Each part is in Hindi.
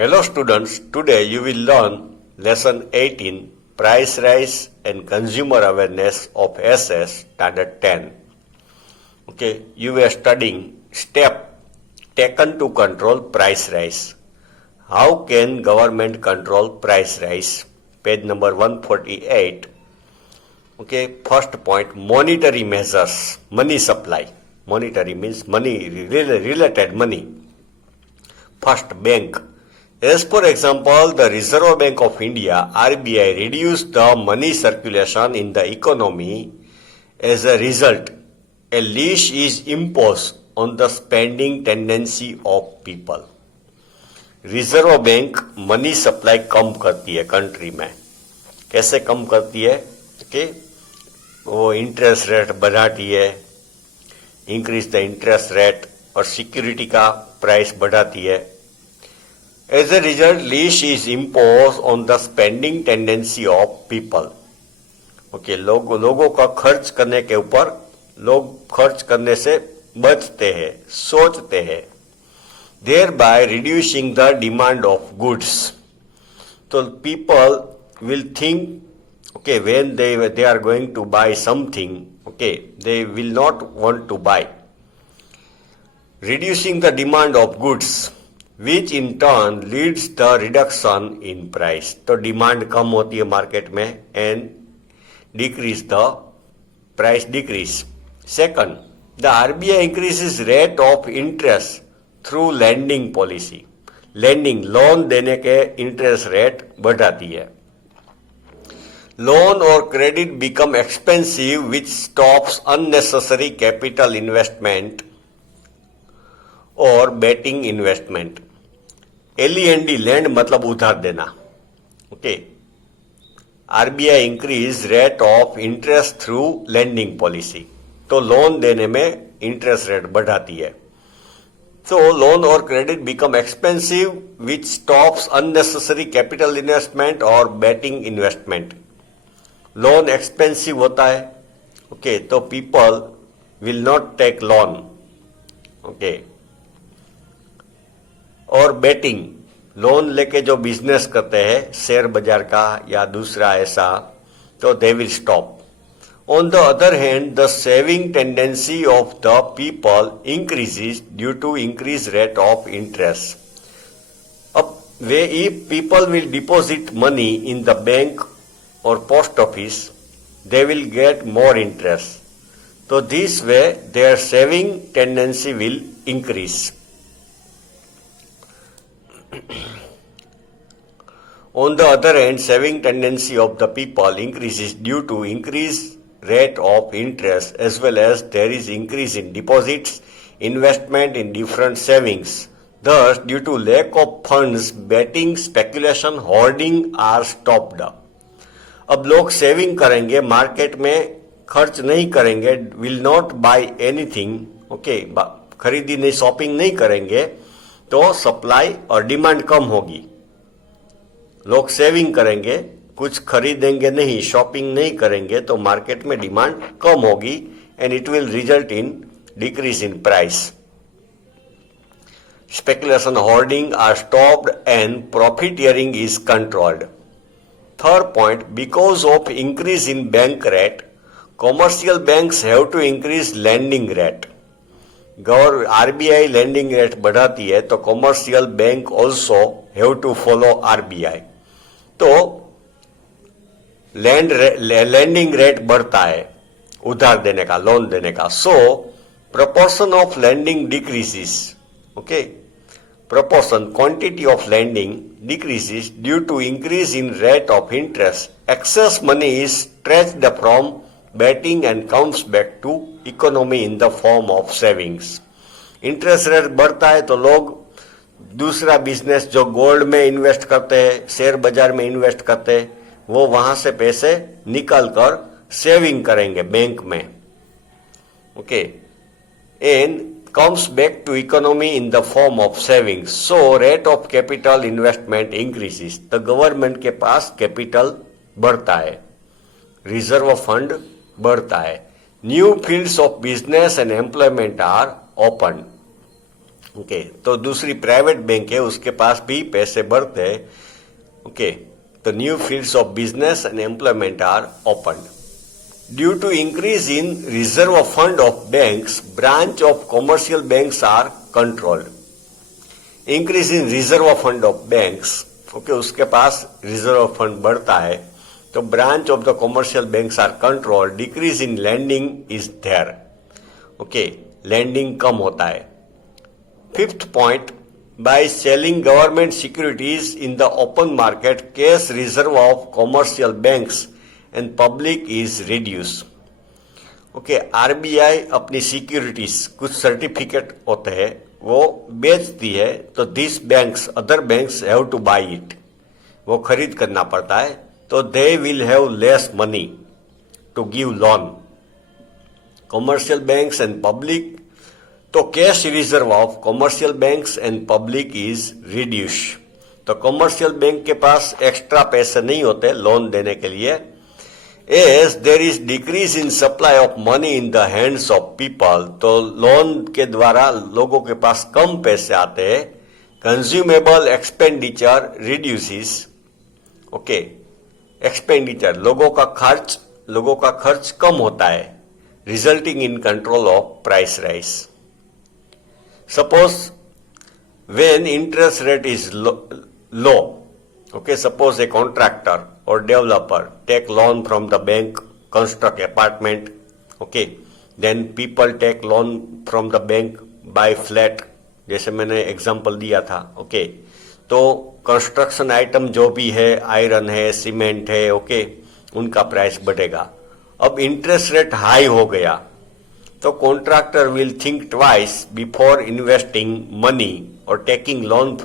Hello students, today you will learn lesson 18 Price Rise and Consumer Awareness of SS Standard 10. Okay, you were studying step taken to control price rise. How can government control price rise? Page number 148. Okay, first point, monetary measures, money supply. Monetary means money, related money. First, bank. As for example, the Reserve Bank of India (RBI) reduced the money circulation in the economy. As a result, a leash is imposed on the spending tendency of people. Reserve bank money supply कम करती है कंट्री में. कैसे कम करती है कि वो इंटरेस्ट रेट बढ़ाती है, इंक्रीज द इंटरेस्ट रेट, और सिक्योरिटी का प्राइस बढ़ाती है. As a result, leash is imposed on the spending tendency of people. Okay, लोगों का खर्च करने के ऊपर लोग खर्च करने से बचते हैं, सोचते हैं, thereby reducing the demand of goods. So people will think, okay, when they are going to buy something, okay, they will not want to buy. Reducing the demand of goods, which in turn leads the reduction in price. तो डिमांड कम होती है मार्केट में and decrease the price decrease. Second, the RBI increases rate of interest through lending policy. Lending, loan देने के इंटरेस्ट रेट बढ़ाती है. Loan or credit become expensive, which stops unnecessary capital investment or betting investment. LEND, lend मतलब उधार देना. Okay, RBI increase rate of interest through lending policy. तो लोन देने में इंटरेस्ट रेट बढ़ाती है. तो लोन और credit become expensive, which stops unnecessary capital investment और बेटिंग इन्वेस्टमेंट. लोन एक्सपेंसिव होता है, ओके, तो people will not take loan. Okay, और बेटिंग, लोन लेके जो बिजनेस करते हैं शेयर बाजार का या दूसरा ऐसा, तो they will stop. On the other hand, the saving tendency of the people increases due to increase rate of interest. अब वे if people will deposit money in the bank और post office, they will get more interest. तो this way their saving tendency will increase. On the other hand, saving tendency of the people increases due to increased rate of interest, as well as there is increase in deposits, investment in different savings. Thus, due to lack of funds, betting, speculation, hoarding are stopped. अब लोग सेविंग करेंगे, मार्केट में खर्च नहीं करेंगे, will not buy anything. Okay, खरीदी नहीं, शॉपिंग नहीं करेंगे, तो सप्लाई और डिमांड कम होगी. लोग सेविंग करेंगे, कुछ खरीदेंगे नहीं, शॉपिंग नहीं करेंगे, तो मार्केट में डिमांड कम होगी and it will result in decrease in price. Speculation, hoarding are stopped and profiteering is controlled. Third point, because of increase in bank rate, commercial banks have to increase lending rate. RBI lending rate बढ़ाती है, तो commercial bank also have to follow RBI. तो लैंडिंग रेट बढ़ता है, उधार देने का, लोन देने का. So proportion of lending decreases. Okay, proportion, quantity of lending decreases due to increase in rate of interest. Excess money is stretched from betting and comes back to economy in the form of savings. Interest rate बढ़ता है तो लोग दूसरा बिजनेस, जो गोल्ड में इन्वेस्ट करते हैं, शेयर बाजार में इन्वेस्ट करते हैं, वो वहां से पैसे निकाल कर सेविंग करेंगे बैंक में. Okay, and comes back to economy in the form of savings. So rate of capital investment increases. तो गवर्नमेंट के पास कैपिटल बढ़ता है, रिजर्व फंड बढ़ता है. New fields of business and employment are open. Okay, तो दूसरी प्राइवेट बैंक है, उसके पास भी पैसे बढ़ते हैं। ओके, तो new fields of business and employment are open due to increase in reserve fund of banks. Branch of commercial banks are controlled. Increase in reserve fund of banks, okay, उसके पास रिजर्व फंड बढ़ता है, तो branch of the commercial banks are controlled. Decrease in lending is there, okay, lending कम होता है। Fifth point, by selling government securities in the open market, cash reserve of commercial banks and public is reduce. Okay, RBI अपनी सिक्योरिटीज, कुछ सर्टिफिकेट होते हैं, वो बेचती है, तो this banks, other banks have to buy it, वो खरीद करना पड़ता है, तो they will have less money to give loan. Commercial banks and public, तो cash reserve of commercial banks and public is reduce. तो कॉमर्शियल बैंक के पास एक्स्ट्रा पैसे नहीं होते लोन देने के लिए। As there is decrease in supply of money in the hands of people, तो लोन के द्वारा लोगों के पास कम पैसे आते हैं। Consumable expenditure reduces, okay, expenditure, लोगों का खर्च कम होता है, resulting in control of price rise. Suppose when interest rate is low, okay, suppose a contractor or developer take loan from the bank, construct apartment, okay, then people take loan from the bank, buy flat, जैसे मैंने एग्जांपल दिया था, ओके, तो कंस्ट्रक्शन आइटम जो भी है, आयरन है, सीमेंट है, ओके, उनका प्राइस बढ़ेगा। अब इंटरेस्ट रेट हाई हो गया, तो contractor will think twice before investing money और taking loan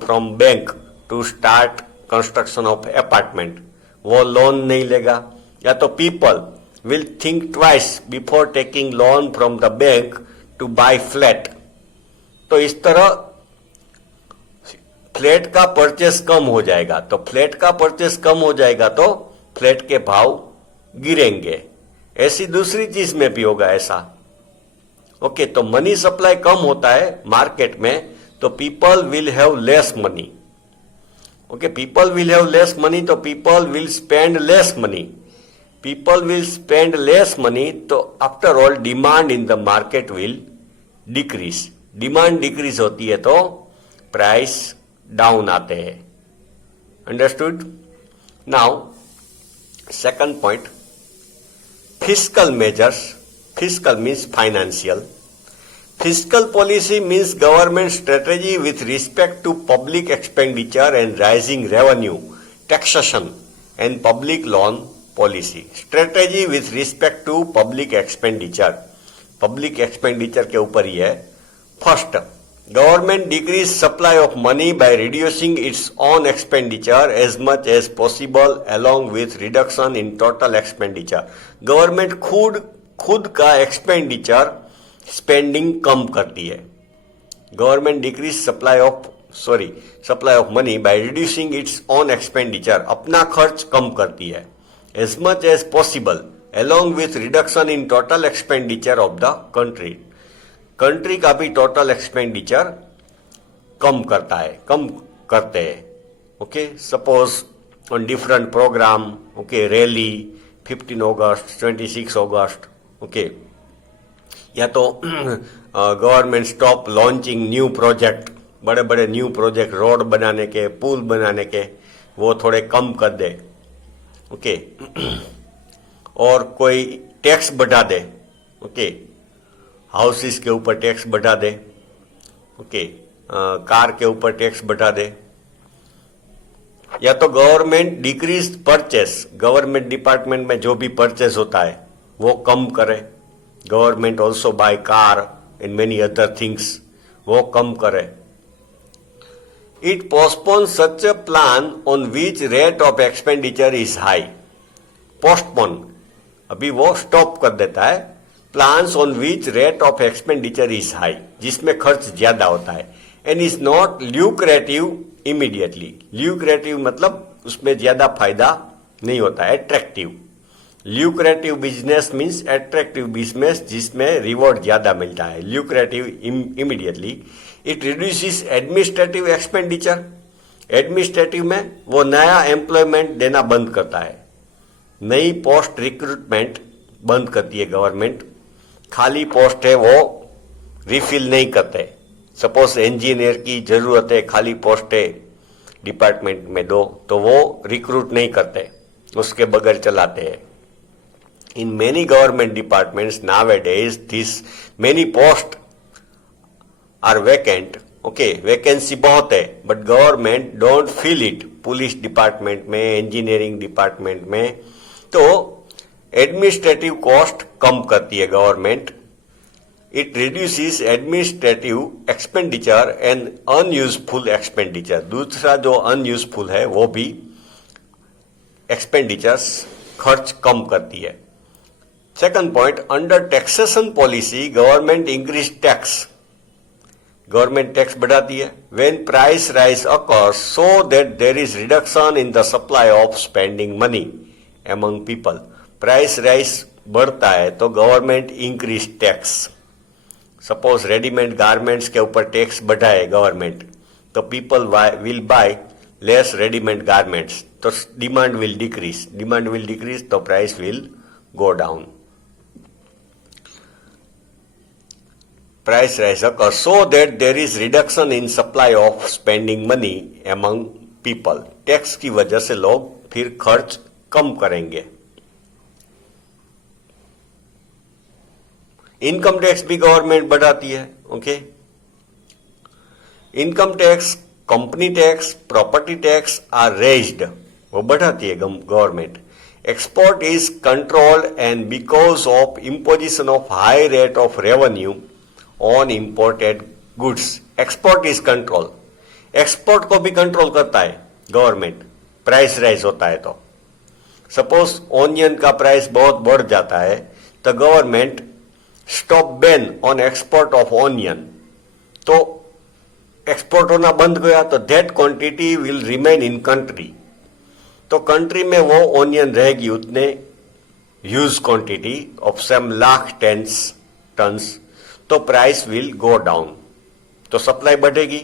from bank to start construction of apartment, वो लोन नहीं लेगा। या तो people will think twice before taking loan from the bank to buy flat. तो इस तरह फ्लैट का परचेस कम हो जाएगा, तो फ्लैट का परचेस कम हो जाएगा तो फ्लैट के भाव गिरेंगे। ऐसी दूसरी चीज में भी होगा ऐसा, ओके, तो मनी सप्लाई कम होता है मार्केट में, तो people will have less money, okay, people will have less money, तो people will spend less money, people will spend less money, तो after all demand in the market will decrease. Demand decrease होती है तो प्राइस डाउन आते हैं। Understood? Now second point, fiscal measures. Fiscal means financial. Fiscal policy means government strategy with respect to public expenditure and rising revenue, taxation and public loan policy. Strategy with respect to public expenditure. Public expenditure के ऊपर ही है। First, government decrease supply of money by reducing its own expenditure as much as possible along with reduction in total expenditure. Government खुद का expenditure spending कम करती है। Government decrease supply of money by reducing its own expenditure, अपना खर्च कम करती है as much as possible along with reduction in total expenditure of the country. Country का भी टोटल एक्सपेंडिचर कम करते हैं, okay. Suppose on different program, okay, rally 15 अगस्त, 26 अगस्त, ओके, या तो government stop launching new project, बड़े बड़े न्यू प्रोजेक्ट, रोड बनाने के, पुल बनाने के, वो थोड़े कम कर दे, ओके, और कोई टैक्स बढ़ा दे, ओके, हाउसेस के ऊपर टैक्स बढ़ा दे, ओके, कार के ऊपर टैक्स बढ़ा दे, या तो government decrease purchase, government department में जो भी परचेस होता है वो कम करे, government also by car and many other things, वो कम करे। It postpone such a plan on which rate of expenditure is high, postpone, अभी वो स्टॉप कर देता है, plans on which rate of expenditure is high, जिसमें खर्च ज्यादा होता है, and is not lucrative immediately. Lucrative मतलब उसमें ज्यादा फायदा नहीं होता है, attractive, lucrative business means attractive business जिसमें रिवॉर्ड ज्यादा मिलता है. Lucrative immediately. It reduces administrative expenditure. Administrative में वो नया एम्प्लॉयमेंट देना बंद करता है. नई पोस्ट रिक्रूटमेंट बंद करती है गवर्नमेंट. खाली पोस्ट है वो रिफिल नहीं करते. सपोज इंजीनियर की जरूरत है, खाली पोस्ट है डिपार्टमेंट में दो, तो वो रिक्रूट नहीं करते, उसके बगैर चलाते हैं. In many government departments nowadays this many post are vacant. Okay, vacancy बहुत है but government don't fill it. Police department में, इंजीनियरिंग डिपार्टमेंट में, तो एडमिनिस्ट्रेटिव कॉस्ट कम करती है government. It reduces administrative expenditure and unuseful expenditure. दूसरा जो अनयूजफुल है वो भी एक्सपेंडिचर्स खर्च कम करती है. Second point, under taxation policy government increase tax. Government tax बढ़ाती है. When price rise occurs so that there is reduction in the supply of spending money among people. Price rise बढ़ता है तो government increase tax. Suppose readymade garments के ऊपर टैक्स बढ़ाए गवर्नमेंट, तो people will buy less readymade garments, तो demand will decrease. Demand will decrease तो price will go down. Price rise occurs so that there is reduction in supply of spending money among people. Tax की वजह से लोग फिर खर्च कम करेंगे. इनकम टैक्स भी गवर्नमेंट बढ़ाती है. Okay, income tax, company tax, property tax are raised, वो बढ़ाती है government. Export is controlled and because of imposition of high rate of revenue on imported goods. Export is control. Export को भी कंट्रोल करता है गवर्नमेंट. प्राइस राइज होता है तो सपोज ऑनियन का प्राइस बहुत बढ़ जाता है तो government stop ban on export of onion. तो एक्सपोर्ट होना बंद गया तो that quantity will remain in country. तो कंट्री में वो ऑनियन रहेगी उतने huge quantity of some lakh tons, तो प्राइस विल गो डाउन. तो सप्लाई बढ़ेगी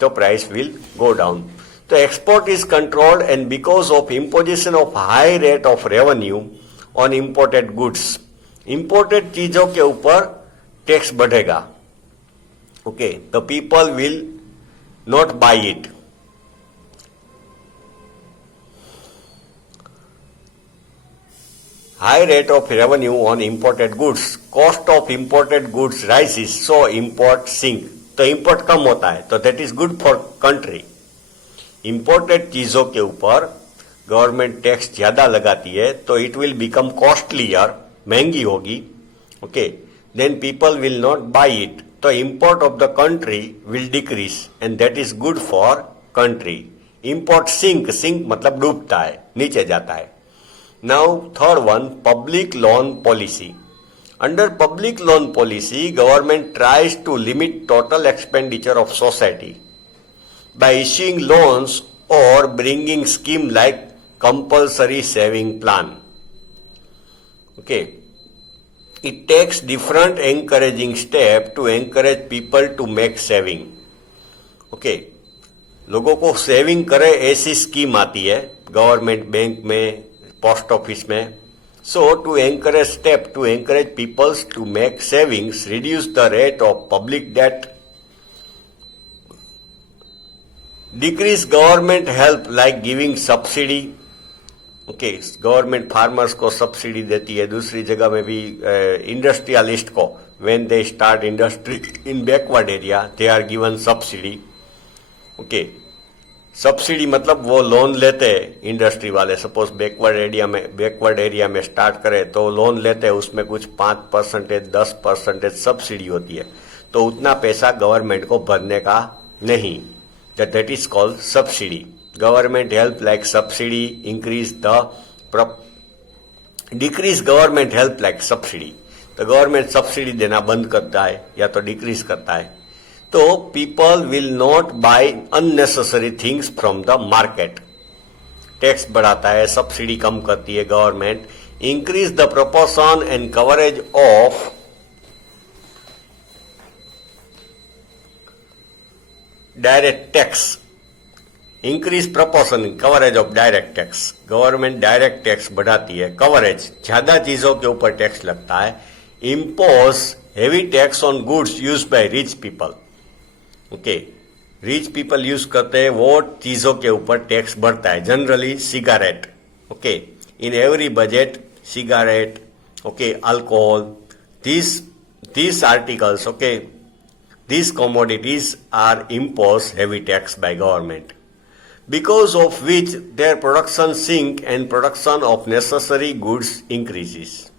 तो प्राइस विल गो डाउन. तो export is controlled and because of imposition of high rate of revenue on imported goods. Imported चीजों के ऊपर टैक्स बढ़ेगा. ओके, तो people will not buy it. High rate of revenue on imported goods. Cost of imported goods rises, so import sink. तो import कम होता है तो that is good for country. Imported चीजों के ऊपर गवर्नमेंट टैक्स ज्यादा लगाती है तो it will become costlier, महंगी होगी. Okay, then people will not buy it. तो import of the country will decrease and that is good for country. Import sink मतलब डूबता है, नीचे जाता है. Now, third one, public loan policy. Under public loan policy, government tries to limit total expenditure of society by issuing loans or bringing scheme like compulsory saving plan. Okay. It takes different encouraging step to encourage people to make saving. Okay. लोगों को सेविंग करे ऐसी स्कीम आती है गवर्नमेंट बैंक में, पोस्ट ऑफिस में. So to encourage peoples to make savings, reduce the rate of public debt, decrease government help like giving subsidy. Okay, government farmers को सब्सिडी देती है. दूसरी जगह में भी इंडस्ट्रियलिस्ट को when they start industry in backward area they are given subsidy. Okay, subsidy मतलब वो लोन लेते हैं इंडस्ट्री वाले. सपोज बैकवर्ड एरिया में स्टार्ट करे तो लोन लेते हैं, उसमें कुछ 5%, 10% सब्सिडी होती है. तो उतना पैसा गवर्नमेंट को भरने का नहीं. That is called subsidy. Government help like subsidy, decrease government help like subsidy. तो गवर्नमेंट सब्सिडी देना बंद करता है या तो डिक्रीज करता है. तो people will not buy unnecessary things from the market. Tax बढ़ाता है, सब्सिडी कम करती है government, increase the proportion and coverage of direct tax. Increase proportion coverage of direct tax. Government direct tax बढ़ाती है, कवरेज ज्यादा चीजों के ऊपर टैक्स लगता है. Impose heavy tax on goods use by rich people. Okay, rich people use करते हैं वो चीजों के ऊपर टैक्स बढ़ता है. Generally cigarette. Okay, in every budget cigarette, okay, alcohol, these articles, okay, these commodities are imposed heavy tax by government, because of which their production sink and production of necessary goods increases.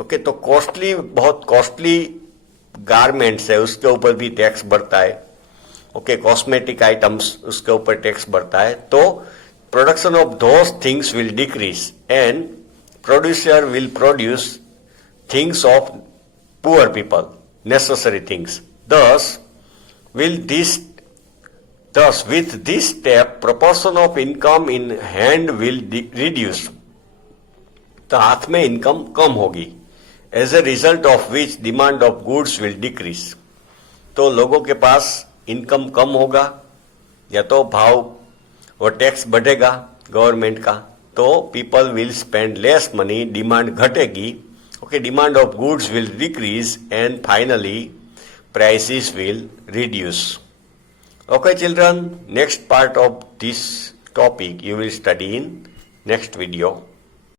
Okay, तो कॉस्टली, बहुत कॉस्टली गारमेंट्स है उसके ऊपर भी टैक्स बढ़ता है. ओके, कॉस्मेटिक आइटम्स उसके ऊपर टैक्स बढ़ता है. तो production of those things will decrease and producer will produce things of poor people, necessary things. Thus, with this step, proportion of income in hand will reduce. तो हाथ में इनकम कम होगी. As a result of which demand of goods will decrease. तो लोगों के पास इनकम कम होगा या तो भाव और टैक्स बढ़ेगा गवर्नमेंट का, तो people will spend less money, demand घटेगी. Okay, demand of goods will decrease and finally prices will reduce. Okay, children, next part of this topic you will study in next video.